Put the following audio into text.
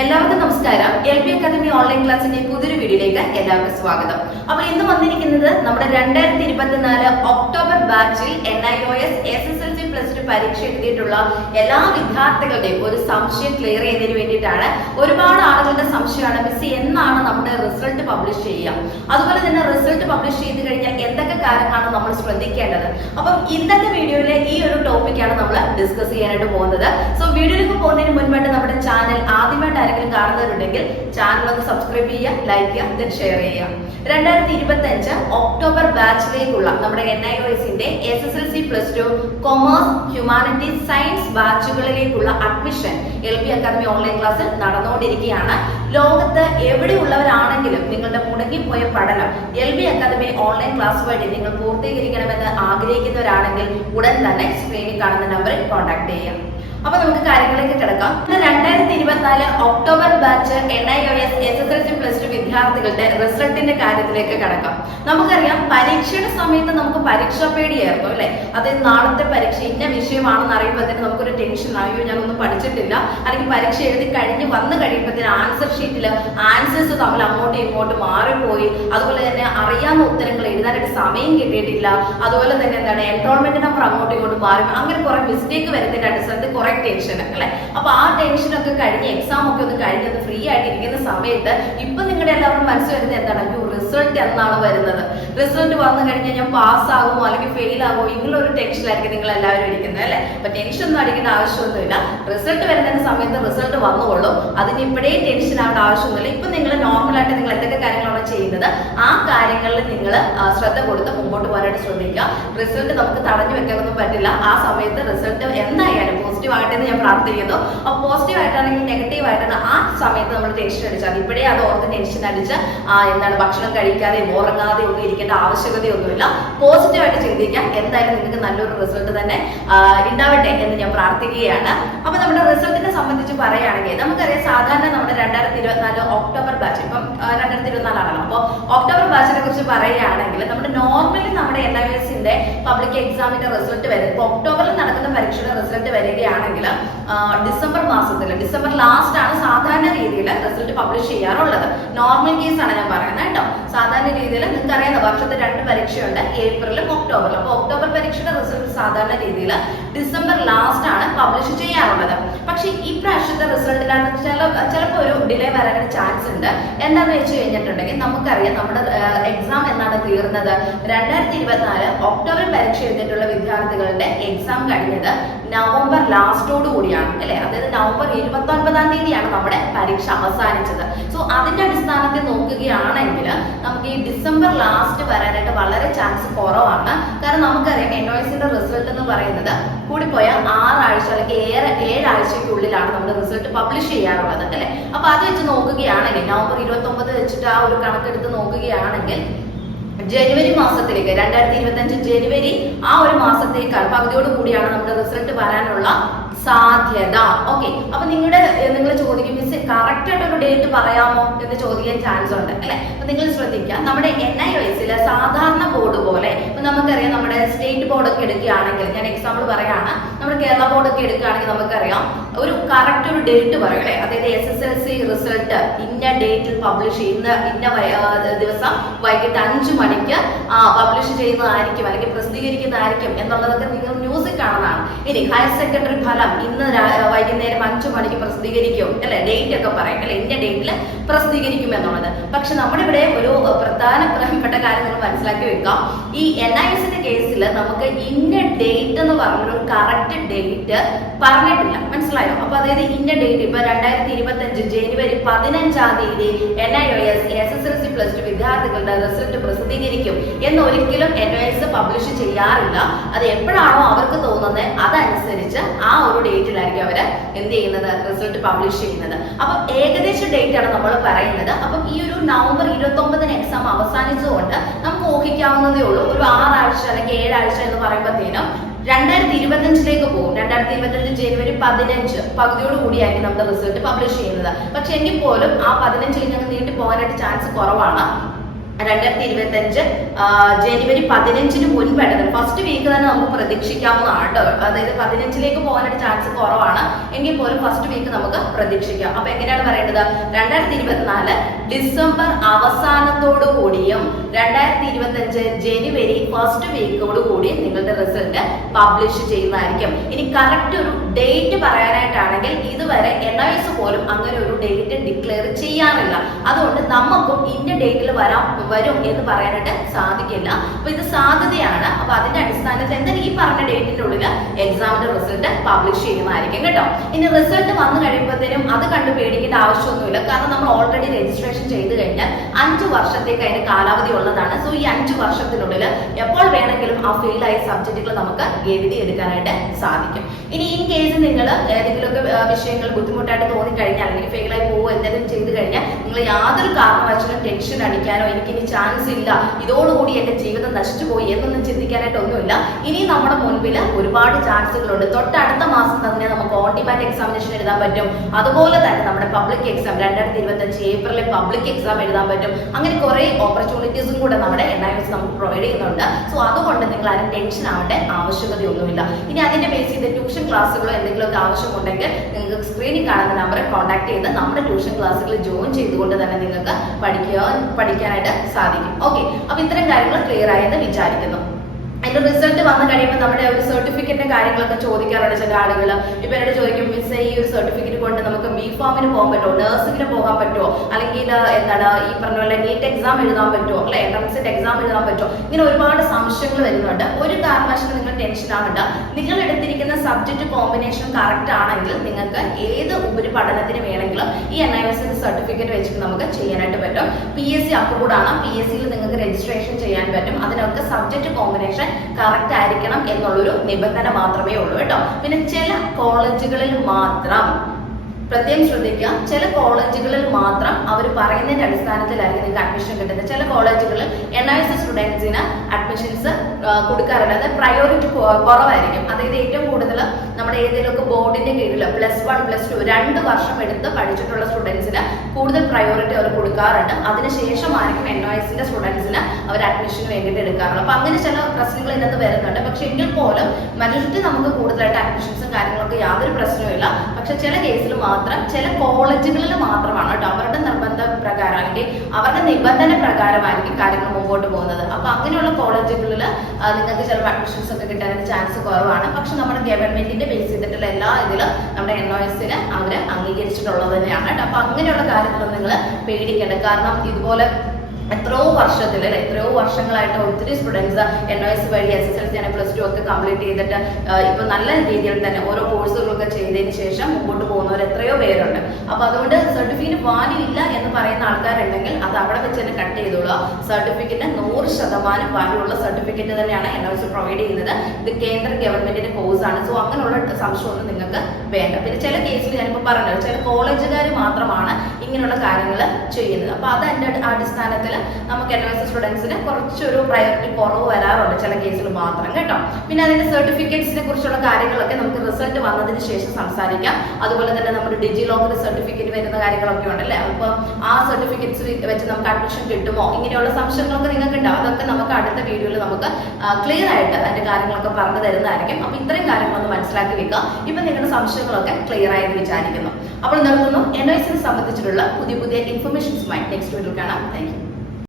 എല്ലാവർക്കും നമസ്കാരം. L P academy online ക്ലാസിന്റെ പുതിയൊരു വീഡിയോയിലേക്ക് എല്ലാവർക്കും സ്വാഗതം. അപ്പോൾ ഇന്ന് വന്നിരിക്കുന്നത് നമ്മുടെ രണ്ടായിരത്തി ഇരുപത്തിനാല് ഒക്ടോബർ ബാച്ചിൽ N I O S S S L C plus two പരീക്ഷ എഴുതിയിട്ടുള്ള എല്ലാ വിദ്യാർത്ഥികളുടെയും ഒരു സംശയം ക്ലിയർ ചെയ്യുന്നതിന് വേണ്ടിയിട്ടാണ് ഒരുപാട് ആളുകളുടെ സംശയമാണ്. മിസ് എന്നാണ് നമ്മുടെ റിസൾട്ട് പബ്ലിഷ് ചെയ്യുക അതുപോലെ തന്നെ റിസൾട്ട് പബ്ലിഷ് ചെയ്ത് കഴിഞ്ഞാൽ എന്തൊക്കെ കാര്യങ്ങളാണ് നമ്മൾ ശ്രദ്ധിക്കേണ്ടത്? അപ്പം ഇന്നത്തെ വീഡിയോയിലെ ഈ ഒരു ടോപ്പിക്കാണ് നമ്മൾ ഡിസ്കസ് ചെയ്യാനായിട്ട് പോകുന്നത്. സോ വീഡിയോയിലേക്ക് പോകുന്നതിന് മുൻപായിട്ട് നമ്മുടെ ചാനൽ ആദ്യമായിട്ട് ആരെങ്കിലും കാണുന്നവരുണ്ടെങ്കിൽ ചാനൽ ഒന്ന് സബ്സ്ക്രൈബ് ചെയ്യുക ലൈക്ക് ചെയ്യുക ദെൻ ഷെയർ ചെയ്യുക. രണ്ടായിരത്തി ഇരുപത്തി അഞ്ച് ഒക്ടോബർ ബാച്ചിലേക്കുള്ള നമ്മുടെ എൻ ഐ എസിന്റെ S S L C plus two commerce humanity science ബാച്ചുകളിലേക്കുള്ള admission L P academy online ക്ലാസ്സിൽ നടന്നുകൊണ്ടിരിക്കുകയാണ്. ലോകത്ത് എവിടെയുള്ളവരാണെങ്കിലും നിങ്ങളുടെ മുടങ്ങിപ്പോയ പഠനം L B academy online class വഴി നിങ്ങൾ പൂർത്തീകരിക്കണമെന്ന് ആഗ്രഹിക്കുന്നവരാണെങ്കിൽ ഉടൻ തന്നെ സ്ക്രീനിൽ കാണുന്ന നമ്പറിൽ കോൺടാക്ട് ചെയ്യാം അപ്പൊ നമുക്ക് കാര്യങ്ങളിലേക്ക് കിടക്കാം. രണ്ടായിരത്തി ഇരുപത്തിനാല് October batch N I O S S S L C plus two വിദ്യാർത്ഥികളുടെ റിസൾട്ടിന്റെ കാര്യത്തിലേക്ക് കിടക്കാം. നമുക്കറിയാം പരീക്ഷയുടെ സമയത്ത് നമുക്ക് പരീക്ഷാ പേടിയായിരുന്നു അല്ലെ? അതായത് നാളത്തെ പരീക്ഷ ഇന്ന വിഷയമാണെന്ന് അറിയുമ്പോഴത്തേന് നമുക്കൊരു ടെൻഷൻ ആയോ ഞാനൊന്നും പഠിച്ചിട്ടില്ല. അല്ലെങ്കിൽ പരീക്ഷ എഴുതി കഴിഞ്ഞ് വന്നു കഴിയുമ്പോഴത്തേന് ആൻസർ ഷീറ്റിൽ ആൻസേഴ്സ് തമ്മിൽ അങ്ങോട്ടും ഇങ്ങോട്ടും മാറിപ്പോയി. അതുപോലെ തന്നെ അറിയാവുന്ന ഉത്തരങ്ങൾ എഴുതാനായിട്ട് സമയം കിട്ടിയിട്ടില്ല. അതുപോലെ തന്നെ എന്താണ് എൻറോൾമെന്റ് നമ്പർ അങ്ങോട്ടും ഇങ്ങോട്ടും മാറി. അങ്ങനെ കുറെ മിസ്റ്റേക്ക് വരുന്നതിന്റെ അടിസ്ഥാനത്തിൽ കുറെ ടെൻഷൻ അല്ലെ? അപ്പൊ ആ ടെൻഷനൊക്കെ കഴിഞ്ഞ് എക്സാം ഒക്കെ ഒന്ന് കഴിഞ്ഞത് ഫ്രീ ആയിട്ട് ഇരിക്കുന്ന സമയത്ത് ഇപ്പൊ നിങ്ങളുടെ എല്ലാവരും മനസ്സിൽ വരുന്നത് എന്താണ്? അയ്യോ റിസൾട്ട് എന്നാണ് വരുന്നത്. റിസൾട്ട് വന്നു കഴിഞ്ഞാൽ ഞാൻ പാസ് ആകുമോ അല്ലെങ്കിൽ ഫെയിൽ ആകുമോ? ഇങ്ങനെ ഒരു ടെൻഷനിലായിരിക്കും നിങ്ങൾ എല്ലാവരും ഇരിക്കുന്നത് അല്ലെ? അപ്പൊ ടെൻഷൻ ഒന്നും അടിക്കേണ്ട ആവശ്യമൊന്നുമില്ല. റിസൾട്ട് വരുന്ന സമയത്ത് റിസൾട്ട് വന്നുകൊള്ളും. അതിന് ഇപ്പോഴേ ടെൻഷൻ ആവേണ്ട ആവശ്യമൊന്നുമില്ല. ഇപ്പൊ നിങ്ങൾ നോർമലായിട്ട് നിങ്ങൾ എന്തൊക്കെ കാര്യങ്ങളാണ് ചെയ്യുന്നത്? ആ കാര്യങ്ങളിൽ നിങ്ങൾ ശ്രദ്ധ കൊടുത്ത് മുമ്പോട്ട് പോകാനായിട്ട് ശ്രദ്ധിക്കുക. റിസൾട്ട് നമുക്ക് തടഞ്ഞു വെക്കാനൊന്നും പറ്റില്ല. ആ സമയത്ത് റിസൾട്ട് എന്തായാലും പോസിറ്റീവ് ആയിട്ടെന്ന് ഞാൻ പ്രാർത്ഥിക്കുന്നു അപ്പൊ പോസിറ്റീവ് ആയിട്ടാണെങ്കിൽ നെഗറ്റീവ് ആയിട്ടാണ് ആ സമയത്ത് നമ്മൾ ടെൻഷൻ അടിച്ചാൽ ഇപ്പോഴേ അത് ഓർത്ത് ടെൻഷൻ അടിച്ച് ആ എന്താണ് ഭക്ഷണം കഴിക്കാതെയും ഉറങ്ങാതെ ഒന്നും ഇരിക്കേണ്ട ആവശ്യകതയൊന്നുമില്ല. പോസിറ്റീവ് ആയിട്ട് ചിന്തിക്കാം. എന്തായാലും നിങ്ങൾക്ക് നല്ലൊരു റിസൾട്ട് തന്നെ ഉണ്ടാവട്ടെ എന്ന് ഞാൻ പ്രാർത്ഥിക്കുകയാണ്. അപ്പൊ നമ്മുടെ റിസൾട്ടിനെ സംബന്ധിച്ച് പറയുകയാണെങ്കിൽ നമുക്കറിയാം സാധാരണ നമ്മുടെ രണ്ടായിരത്തി ഇരുപത്തിനാല് ഒക്ടോബർ ബാച്ച് ഇപ്പം രണ്ടായിരത്തി ഇരുപത്തിനാലാണല്ലോ. അപ്പോൾ ഒക്ടോബർ ബാച്ചിനെ കുറിച്ച് പറയുകയാണെങ്കിൽ നമ്മുടെ നോർമലി നമ്മുടെ എൻ ഐ എസിന്റെ പബ്ലിക് എക്സാമിന്റെ റിസൾട്ട് വരും ഇപ്പൊ ഒക്ടോബറിൽ നടക്കുന്ന പരീക്ഷയുടെ റിസൾട്ട് വരികയാണെങ്കിൽ ആ, ഡിസംബർ മാസത്തിൽ ഡിസംബർ ലാസ്റ്റ് ആണ് സാധാരണ രീതിയിൽ റിസൾട്ട് പബ്ലിഷ് ചെയ്യാറുള്ളത്. നോർമൽ കേസ് ആണ് ഞാൻ പറയുന്നത് കേട്ടോ. സാധാരണ രീതിയിൽ നിങ്ങൾക്ക് അറിയാവുന്ന വർഷത്തെ രണ്ട് പരീക്ഷയുണ്ട് ഏപ്രിലും ഒക്ടോബറിലും അപ്പൊ ഒക്ടോബർ പരീക്ഷയുടെ റിസൾട്ട് സാധാരണ രീതിയിൽ ഡിസംബർ ലാസ്റ്റ് ആണ് പബ്ലിഷ് ചെയ്യാറുള്ളത്. പക്ഷേ പ്രാവശ്യത്തെ റിസൾട്ടിനകത്ത് ചില ചിലപ്പോൾ ഒരു ഡിലേ വരാൻ ചാൻസ് ഉണ്ട്. എന്താണെന്ന് വെച്ച് കഴിഞ്ഞിട്ടുണ്ടെങ്കിൽ നമുക്കറിയാം നമ്മുടെ എക്സാം എന്നാണ് തീർന്നത്. രണ്ടായിരത്തി ഇരുപത്തിനാല് ഒക്ടോബർ പരീക്ഷ എഴുതിയിട്ടുള്ള വിദ്യാർത്ഥികളുടെ എക്സാം കഴിഞ്ഞത് നവംബർ ലാസ്റ്റോട് കൂടിയാണ് അല്ലെ? അതായത് നവംബർ ഇരുപത്തി ഒൻപതാം തീയതിയാണ് നമ്മുടെ പരീക്ഷ അവസാനിച്ചത്. സോ അതിന്റെ അടിസ്ഥാനത്തിൽ നോക്കുകയാണെങ്കിൽ നമുക്ക് ഈ ഡിസംബർ ലാസ്റ്റ് വരാനായിട്ട് വളരെ ചാൻസ് കുറവാണ്. കാരണം നമുക്കറിയാം എൻ എസിന്റെ റിസൾട്ട് എന്ന് പറയുന്നത് കൂടിപ്പോയ ആറാഴ്ച അല്ലെങ്കിൽ ഏറെ ഏഴാഴ്ചയ്ക്കുള്ളിലാണ് നമ്മൾ റിസൾട്ട് പബ്ലിഷ് ചെയ്യാറുള്ളത് അല്ലെ? അപ്പൊ അത് വെച്ച് നോക്കുകയാണെങ്കിൽ നവംബർ ഇരുപത്തി ഒമ്പത് വെച്ചിട്ട് ആ ഒരു കണക്കെടുത്ത് നോക്കുകയാണെങ്കിൽ ജനുവരി മാസത്തിലേക്ക് രണ്ടായിരത്തി ഇരുപത്തി അഞ്ച് ജനുവരി ആ ഒരു മാസത്തേക്കാൾ പകുതിയോട് കൂടിയാണ് നമ്മുടെ റിസൾട്ട് വരാനുള്ള സാധ്യത. ഓക്കെ അപ്പൊ നിങ്ങളുടെ നിങ്ങൾ ചോദിക്കും മിസ് കറക്റ്റ് ആയിട്ട് ഒരു ഡേറ്റ് പറയാമോ? എന്ന് ചോദിക്കാൻ ചാൻസ് ഉണ്ട് അല്ലെ? അപ്പൊ നിങ്ങൾ ശ്രദ്ധിക്കുക. നമ്മുടെ എൻ ഐ വയസ്സിലെ സാധാരണ ബോർഡ് പോലെ ഇപ്പൊ നമുക്കറിയാം നമ്മുടെ സ്റ്റേറ്റ് ബോർഡ് ഒക്കെ എടുക്കുകയാണെങ്കിൽ ഞാൻ എക്സാമ്പിൾ പറയാണ്. നമ്മുടെ കേരള ബോർഡ് ഒക്കെ എടുക്കുകയാണെങ്കിൽ നമുക്കറിയാം ഒരു കറക്റ്റ് ഒരു ഡേറ്റ് പറയും അല്ലെ അതായത് S S L C result ഇന്ന ഡേറ്റിൽ പബ്ലിഷ് ചെയ്യുന്ന ഇന്ന ദിവസം വൈകിട്ട് അഞ്ചു മണിക്ക് പബ്ലിഷ് ചെയ്യുന്നതായിരിക്കും അല്ലെങ്കിൽ പ്രസിദ്ധീകരിക്കുന്നതായിരിക്കും എന്നുള്ളതൊക്കെ നിങ്ങൾ ന്യൂസിൽ കാണുന്നതാണ്. ഇനി ഹയർ സെക്കൻഡറി ഫലം ഇന്ന് വൈകുന്നേരം അഞ്ചു മണിക്ക് പ്രസിദ്ധീകരിക്കും. അല്ലെ? ഡേറ്റ് ഒക്കെ പറയും. അല്ലെ? ഇന്ന ഡേറ്റിൽ പ്രസിദ്ധീകരിക്കും എന്നുള്ളത്. പക്ഷെ നമ്മുടെ ഇവിടെ ഒരു പ്രധാന പ്രധാനപ്പെട്ട കാര്യം നിങ്ങൾ മനസ്സിലാക്കി വെക്കാം. ഈ എൻ ഐ എസിന്റെ കേസിൽ നമുക്ക് ഇന്ന ഡേറ്റ് എന്ന് പറഞ്ഞൊരു കറക്റ്റ് ഡേറ്റ് പറഞ്ഞിട്ടില്ല. മനസ്സിലായോ? അപ്പൊ അതായത് ഇന്ന ഡേറ്റ് ഇപ്പൊ രണ്ടായിരത്തി ഇരുപത്തി അഞ്ച് ജനുവരി പതിനഞ്ചാം തീയതി N I O S S S L C plus two വിദ്യാർത്ഥികളുടെ റിസൾട്ട് പ്രസിദ്ധീകരിക്കും എന്ന് ഒരിക്കലും എൻ ഒ എസ് പബ്ലിഷ് ചെയ്യാറില്ല. അത് എപ്പോഴാണോ അവർക്ക് തോന്നുന്നത് അതനുസരിച്ച് ആ ഒരു ഡേറ്റിലായിരിക്കും അവർ എന്ത് ചെയ്യുന്നത് റിസൾട്ട് പബ്ലിഷ് ചെയ്യുന്നത്. അപ്പൊ ഏകദേശ ഡേറ്റ് ആണ് നമ്മൾ പറയുന്നത്. അപ്പം ഈ ഒരു നവംബർ ഇരുപത്തി ഒമ്പതിന് എക്സാം അവസാനിച്ചുകൊണ്ട് നമുക്ക് ഊഹിക്കാവുന്നതേ ഉള്ളൂ. ഒരു ആറാഴ്ച അല്ലെങ്കിൽ ഏഴാഴ്ച എന്ന് പറയുമ്പോഴത്തേനും രണ്ടായിരത്തി ഇരുപത്തഞ്ചിലേക്ക് പോകും. രണ്ടായിരത്തി ഇരുപത്തഞ്ച് ജനുവരി പതിനഞ്ച് പകുതിയോട് കൂടിയായിരിക്കും നമ്മുടെ റിസൾട്ട് പബ്ലിഷ് ചെയ്യുന്നത്. പക്ഷെ എങ്കിൽ പോലും ആ പതിനഞ്ചിൽ ഞങ്ങൾ നീട്ടി പോകാനായിട്ട് ചാൻസ് കുറവാണ്. രണ്ടായിരത്തി ഇരുപത്തി അഞ്ച് ജനുവരി പതിനഞ്ചിന് മുൻപായിട്ട് ഫസ്റ്റ് വീക്ക് തന്നെ നമുക്ക് പ്രതീക്ഷിക്കാവുന്നതാണ് കേട്ടോ. അതായത് പതിനഞ്ചിലേക്ക് പോകാനൊരു ചാൻസ് കുറവാണ്. എങ്കിൽ പോലും ഫസ്റ്റ് വീക്ക് നമുക്ക് പ്രതീക്ഷിക്കാം. അപ്പൊ എങ്ങനെയാണ് പറയേണ്ടത്? രണ്ടായിരത്തി ഇരുപത്തിനാല് ഡിസംബർ അവസാനത്തോടു കൂടിയും രണ്ടായിരത്തി ഇരുപത്തി അഞ്ച് ജനുവരി ഫസ്റ്റ് വീക്കോട് കൂടി നിങ്ങളുടെ റിസൾട്ട് പബ്ലിഷ് ചെയ്യുന്നതായിരിക്കും. ഇനി കറക്റ്റ് ഒരു ഡേറ്റ് പറയാനായിട്ടാണെങ്കിൽ ഇതുവരെ എൻ ഐ എസ് പോലും അങ്ങനെ ഒരു ഡേറ്റ് ഡിക്ലെയർ ചെയ്യാറില്ല. അതുകൊണ്ട് നമുക്കും ഇന്ന ഡേറ്റിൽ വരാം വരും എന്ന് പറയാനായിട്ട് സാധിക്കില്ല. അപ്പൊ ഇത് സാധ്യതയാണ്. അപ്പൊ അതിന്റെ അടിസ്ഥാനത്തിൽ എന്തായാലും ഈ പറഞ്ഞ ഡേറ്റിന്റെ ഉള്ളിൽ എക്സാമിന്റെ റിസൾട്ട് പബ്ലിഷ് ചെയ്യുന്നതായിരിക്കും കേട്ടോ. ഇനി റിസൾട്ട് വന്നു കഴിയുമ്പോഴത്തേനും അത് കണ്ട് പേടിക്കേണ്ട ആവശ്യമൊന്നുമില്ല. കാരണം നമ്മൾ ഓൾറെഡി രജിസ്ട്രേഷൻ ചെയ്ത് കഴിഞ്ഞാൽ അഞ്ചു വർഷത്തേക്ക് അതിന് കാലാവധി ഉള്ളതാണ്. സോ ഈ അഞ്ചു വർഷത്തിനുള്ളിൽ എപ്പോൾ വേണമെങ്കിലും ആ ഫീൽഡായ സബ്ജക്റ്റുകൾ നമുക്ക് എഴുതിയെടുക്കാനായിട്ട് സാധിക്കും. ഇനി ഇൻ കേസ് നിങ്ങൾ ഏതെങ്കിലുമൊക്കെ വിഷയങ്ങൾ ബുദ്ധിമുട്ടായിട്ട് തോന്നിക്കഴിഞ്ഞാൽ അല്ലെങ്കിൽ ഫെയിൽ ആയി പോകുമോ എന്തെങ്കിലും ചെയ്തു കഴിഞ്ഞാൽ നിങ്ങൾ യാതൊരു കാരണവശാലും ടെൻഷൻ അടിക്കാനോ എനിക്ക് ഇനി ചാൻസ് ഇല്ല ഇതോടുകൂടി എന്റെ ജീവിതം നശിച്ചു പോയി എന്നൊന്നും ചിന്തിക്കാനായിട്ട് ഒന്നുമില്ല ഇനി നമ്മുടെ മുൻപിൽ ഒരുപാട് ചാൻസുകളുണ്ട് തൊട്ടടുത്ത മാസം തന്നെ നമുക്ക് ഓൺ എക്സാമിനേഷൻ എഴുതാൻ പറ്റും. അതുപോലെ തന്നെ നമ്മുടെ പബ്ലിക് എക്സാം രണ്ടായിരത്തി ഇരുപത്തഞ്ച് ഏപ്രിലെ പബ്ലിക് എക്സാം എഴുതാൻ പറ്റും. അങ്ങനെ കുറെ ഓപ്പർച്യൂണിറ്റീസും കൂടെ നമ്മുടെ എൻ ഐ എസ് നമുക്ക് പ്രൊവൈഡ് ചെയ്യുന്നുണ്ട്. സോ അതുകൊണ്ട് നിങ്ങൾ ആരും ടെൻഷൻ ആവട്ടെ ആവശ്യകതയൊന്നുമില്ല. ഇനി അതിന്റെ ബേസ് ചെയ്ത് ട്യൂഷൻ ക്ലാസ്സുകളോ എന്തെങ്കിലുമൊക്കെ ആവശ്യമുണ്ടെങ്കിൽ നിങ്ങൾക്ക് സ്ക്രീനിൽ കാണുന്ന നമ്പറെ കോൺടാക്ട് ചെയ്ത് നമ്മുടെ ട്യൂഷൻ ക്ലാസ്സുകൾ ജോയിൻ ചെയ്തുകൊണ്ട് തന്നെ നിങ്ങൾക്ക് പഠിക്കുക പഠിക്കാനായിട്ട് സാധിക്കും. ഓക്കെ അപ്പൊ ഇത്തരം കാര്യങ്ങൾ ക്ലിയർ ആയെന്ന് വിചാരിക്കുന്നു. അതിന്റെ റിസൾട്ട് വന്നു കഴിയുമ്പോൾ നമ്മുടെ ഒരു സർട്ടിഫിക്കറ്റിന്റെ കാര്യങ്ങളൊക്കെ ചോദിക്കാറുണ്ട് ചില ആളുകൾ ഇപ്പൊ എന്നോട് ചോദിക്കും മിസ് ഈ ഒരു സർട്ടിഫിക്കറ്റ് കൊണ്ട് നമുക്ക് ബി ഫാമിന് പോകാൻ പറ്റുമോ? നഴ്സിംഗിന് പോകാൻ പറ്റുമോ? അല്ലെങ്കിൽ എന്താണ് ഈ പറഞ്ഞ പോലെ നീറ്റ് എക്സാം എഴുതാൻ പറ്റുമോ? അല്ലെ എൻട്രൻസിന്റെ എക്സാം എഴുതാൻ പറ്റുമോ? ഇങ്ങനെ ഒരുപാട് സംശയങ്ങൾ വരുന്നുണ്ട്. ഒരു കാരണവശാലും നിങ്ങൾ ടെൻഷൻ ആവണ്ട. നിങ്ങൾ എടുത്തിരിക്കുന്ന സബ്ജക്ട് കോമ്പിനേഷൻ കറക്റ്റ് ആണെങ്കിൽ നിങ്ങൾക്ക് ഏത് ഉപരിപഠനത്തിന് വേണമെങ്കിലും ഈ എൻ ഐ എസിന്റെ സർട്ടിഫിക്കറ്റ് വെച്ചിട്ട് നമുക്ക് ചെയ്യാനായിട്ട് പറ്റും. പി എസ് സി അപ്രൂവ്ഡ് ആണ്. പി എസ് സിയിൽ നിങ്ങൾക്ക് രജിസ്ട്രേഷൻ ചെയ്യാൻ പറ്റും. അതിനൊക്കെ സബ്ജക്ട് കോമ്പിനേഷൻ കറക്റ്റ് ആയിരിക്കണം എന്നുള്ളൊരു നിബന്ധന മാത്രമേ ഉള്ളൂ കേട്ടോ. പിന്നെ ചില കോളേജുകളിൽ മാത്രം പ്രത്യേകം ശ്രദ്ധിക്കുക ചില കോളേജുകളിൽ മാത്രം അവർ പറയുന്നതിന്റെ അടിസ്ഥാനത്തിലായിരിക്കും നിങ്ങൾക്ക് അഡ്മിഷൻ കിട്ടുന്നത്. ചില കോളേജുകളിൽ എൻ ഐ എസ് സ്റ്റുഡൻസിന് അഡ്മിഷൻസ് കൊടുക്കാറില്ല അത് പ്രയോറിറ്റി കുറവായിരിക്കും. അതായത് ഏറ്റവും കൂടുതൽ നമ്മുടെ ഏതെങ്കിലുമൊക്കെ ബോർഡിന്റെ കീഴിൽ പ്ലസ് വൺ പ്ലസ് ടു രണ്ട് വർഷം എടുത്ത് പഠിച്ചിട്ടുള്ള സ്റ്റുഡൻസിന് കൂടുതൽ പ്രയോറിറ്റി അവർ കൊടുക്കാറുണ്ട്. അതിനുശേഷമായിരിക്കും എൻ ഒ എസിന്റെ സ്റ്റുഡൻസിന് അവർ അഡ്മിഷന് വേണ്ടിയിട്ട് എടുക്കാറുള്ളത്. അപ്പൊ അങ്ങനെ ചില പ്രശ്നങ്ങൾ ഇതിനകത്ത് വരുന്നുണ്ട്. പക്ഷെ എങ്കിൽ പോലും മെജോറിറ്റി നമുക്ക് കൂടുതലായിട്ട് അഡ്മിഷൻസും കാര്യങ്ങളൊക്കെ യാതൊരു പ്രശ്നവുമില്ല പക്ഷെ ചില കേസിൽ മാത്രം ചില കോളേജുകളിൽ മാത്രമാണ് കേട്ടോ അവരുടെ നിർബന്ധ പ്രകാരം അല്ലെങ്കിൽ അവരുടെ നിബന്ധന പ്രകാരമായിരിക്കും കാര്യങ്ങൾ മുമ്പോട്ട് പോകുന്നത്. അപ്പൊ അങ്ങനെയുള്ള കോളേജുകളിൽ നിങ്ങൾക്ക് ചിലപ്പോൾ അഡ്മിഷൻസ് ഒക്കെ കിട്ടാൻ ചാൻസ് കുറവാണ്. പക്ഷെ നമ്മുടെ ഗവൺമെന്റിന്റെ ബേസ് ചെയ്തിട്ടുള്ള എല്ലാ ഇതിലും നമ്മുടെ എൻ ഒ എസിന് അവർ അംഗീകരിച്ചിട്ടുള്ളത് തന്നെയാണ്. കേട്ടോ അപ്പൊ അങ്ങനെയുള്ള കാര്യങ്ങളൊന്നും നിങ്ങൾ പേടിക്കേണ്ട. കാരണം ഇതുപോലെ എത്രയോ വർഷത്തിൽ അല്ലെ എത്രയോ വർഷങ്ങളായിട്ട് ഒത്തിരി സ്റ്റുഡൻസ് എൻ ഒ എസ് വഴി S S L C plus two ഒക്കെ കംപ്ലീറ്റ് ചെയ്തിട്ട് ഇപ്പൊ നല്ല രീതിയിൽ തന്നെ ഓരോ കോഴ്സുകളൊക്കെ ചെയ്തതിന് ശേഷം മുമ്പോട്ട് പോകുന്നവർ എത്രയോ പേരുണ്ട്. അപ്പൊ അതുകൊണ്ട് സർട്ടിഫിക്കറ്റ് വാല്യൂ ഇല്ല എന്ന് പറയുന്ന ആൾക്കാരുണ്ടെങ്കിൽ അത് അവിടെ വെച്ച് തന്നെ കട്ട് ചെയ്തോളൂ സർട്ടിഫിക്കറ്റ് നൂറ് ശതമാനം വാല്യൂ ഉള്ള സർട്ടിഫിക്കറ്റ് തന്നെയാണ് എൻ ഒ എസ് പ്രൊവൈഡ് ചെയ്യുന്നത്. ഇത് കേന്ദ്ര ഗവൺമെന്റിന്റെ കോഴ്സാണ് ആണ്. സോ അങ്ങനെയുള്ള സംശയമൊന്നും നിങ്ങൾക്ക് വേണ്ട. പിന്നെ ചില കേസിൽ ഞാനിപ്പോൾ പറഞ്ഞല്ലോ ചില കോളേജുകാർ മാത്രമാണ് ഇങ്ങനെയുള്ള കാര്യങ്ങൾ ചെയ്യുന്നത്. അപ്പൊ അതിന്റെ അടിസ്ഥാനത്തിൽ നമുക്ക് എൻ എസ് സ്റ്റുഡൻസിന് കുറച്ചൊരു പ്രയോറിറ്റി കുറവ് വരാറുണ്ട് ചില കേസിൽ മാത്രം കേട്ടോ. പിന്നെ അതിന്റെ സർട്ടിഫിക്കറ്റ്സിനെ കുറിച്ചുള്ള കാര്യങ്ങളൊക്കെ നമുക്ക് റിസൾട്ട് വന്നതിന് ശേഷം സംസാരിക്കാം. അതുപോലെ തന്നെ നമ്മുടെ ഡിജി ലോക്കർ സർട്ടിഫിക്കറ്റ് വരുന്ന കാര്യങ്ങളൊക്കെ ഉണ്ടല്ലേ? അപ്പൊ ആ സർട്ടിഫിക്കറ്റ്സ് വെച്ച് നമുക്ക് അഡ്മിഷൻ കിട്ടുമോ? ഇങ്ങനെയുള്ള സംശയങ്ങളൊക്കെ നിങ്ങൾക്ക് ഉണ്ടാവും അതൊക്കെ നമുക്ക് അടുത്ത വീഡിയോയിൽ നമുക്ക് ക്ലിയർ ആയിട്ട് അതിന്റെ കാര്യങ്ങളൊക്കെ പറഞ്ഞു തരുന്നതായിരിക്കും. അപ്പൊ ഇത്രയും കാര്യങ്ങളൊന്ന് മനസ്സിലാക്കി വെക്കുക. ഇപ്പൊ നിങ്ങളുടെ സംശയങ്ങളൊക്കെ ക്ലിയർ ആയിട്ട് വിചാരിക്കുന്നു. അപ്പോൾ നിർത്തുന്നു. എൻ ഐ സിനെ സംബന്ധിച്ചിട്ടുള്ള പുതിയ പുതിയ ഇൻഫർമേഷൻസുമായി നെക്സ്റ്റ് വീഡിയോ കാണാം. താങ്ക്